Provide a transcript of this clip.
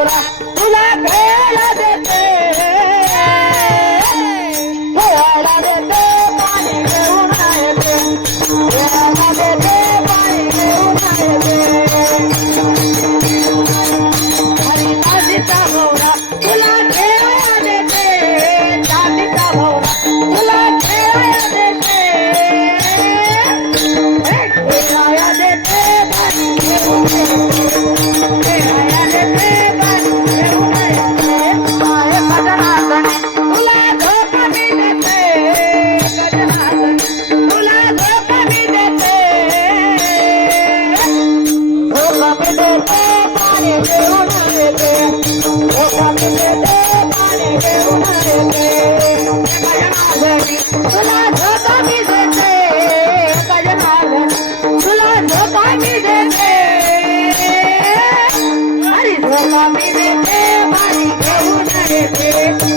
போல तुला धोका मी देते गजनाला तुला धोका मी देते. अरे धोका मी देते घेऊन येते